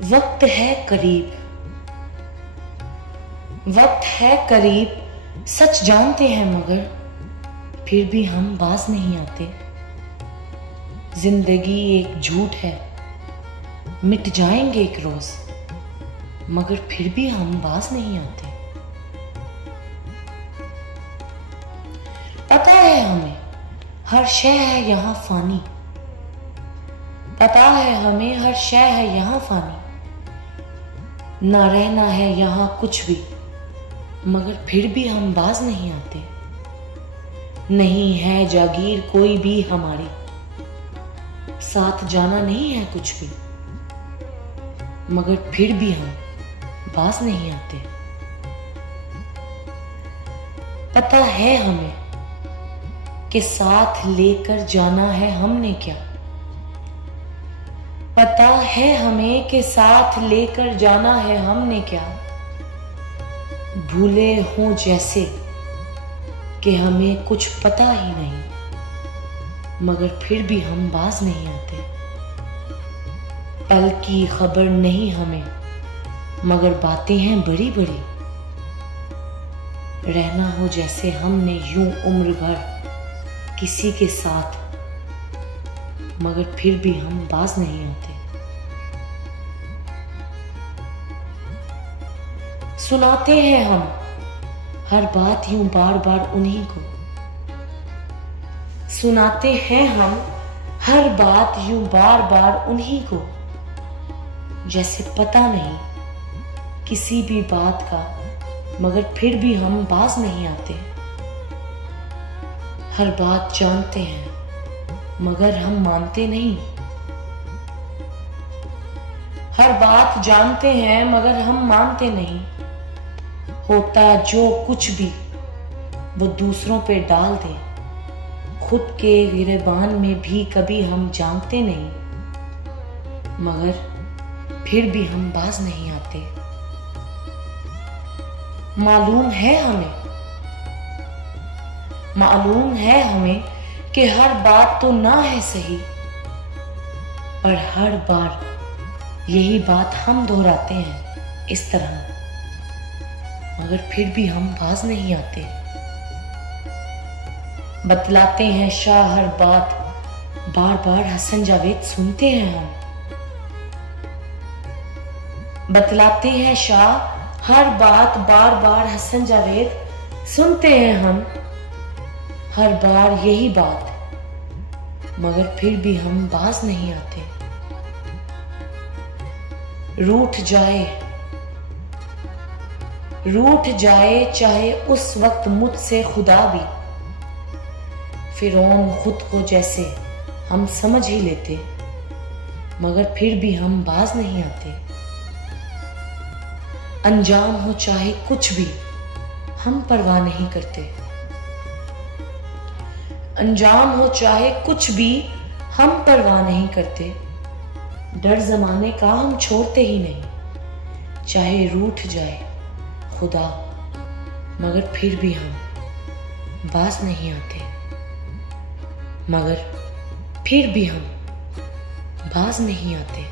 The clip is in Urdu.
وقت ہے قریب، وقت ہے قریب، سچ جانتے ہیں مگر پھر بھی ہم باز نہیں آتے۔ زندگی ایک جھوٹ ہے، مٹ جائیں گے ایک روز، مگر پھر بھی ہم باز نہیں آتے۔ پتہ ہے ہمیں ہر شے ہے یہاں فانی، پتہ ہے ہمیں ہر شے ہے یہاں فانی، نہ رہنا ہے یہاں کچھ بھی، مگر پھر بھی ہم باز نہیں آتے۔ نہیں ہے جاگیر کوئی بھی ہماری، ساتھ جانا نہیں ہے کچھ بھی، مگر پھر بھی ہم باز نہیں آتے۔ پتہ ہے ہمیں کہ ساتھ لے کر جانا ہے ہم نے کیا، پتہ ہے ہمیں کہ ساتھ لے کر جانا ہے ہم نے کیا، بھولے ہوں جیسے کہ ہمیں کچھ پتہ ہی نہیں، مگر پھر بھی ہم باز نہیں آتے۔ پل کی خبر نہیں ہمیں مگر باتیں ہیں بڑی بڑی، رہنا ہو جیسے ہم نے یوں عمر بھر کسی کے ساتھ، مگر پھر بھی ہم باز نہیں آتے۔ سناتے ہیں ہم ہر بات یوں بار بار انہی کو، سناتے ہیں ہم ہر بات یوں بار بار انہی کو، جیسے پتہ نہیں کسی بھی بات کا، مگر پھر بھی ہم باز نہیں آتے۔ ہر بات جانتے ہیں مگر ہم مانتے نہیں، ہر بات جانتے ہیں مگر ہم مانتے نہیں، ہوتا جو کچھ بھی وہ دوسروں پہ ڈال دیں، خود کے گریبان میں بھی کبھی ہم جانتے نہیں، مگر پھر بھی ہم باز نہیں آتے۔ معلوم ہے ہمیں کہ ہر بات تو نہ ہے صحیح، پر ہر بار یہی بات ہم دہراتے ہیں اس طرح، مگر پھر بھی ہم باز نہیں آتے۔ بتلاتے ہیں شاہ ہر بات بار بار حسن جاوید سنتے ہیں ہم، بتلاتے ہیں شاہ ہر بات بار بار حسن جاوید سنتے ہیں ہم، ہر بار یہی بات مگر پھر بھی ہم باز نہیں آتے۔ روٹھ جائے چاہے اس وقت مجھ سے خدا بھی، فرعون خود کو جیسے ہم سمجھ ہی لیتے، مگر پھر بھی ہم باز نہیں آتے۔ انجام ہو چاہے کچھ بھی ہم پرواہ نہیں کرتے، انجام ہو چاہے کچھ بھی ہم پرواہ نہیں کرتے، ڈر زمانے کا ہم چھوڑتے ہی نہیں، چاہے روٹھ جائے خدا مگر پھر بھی ہم باز نہیں آتے، مگر پھر بھی ہم باز نہیں آتے۔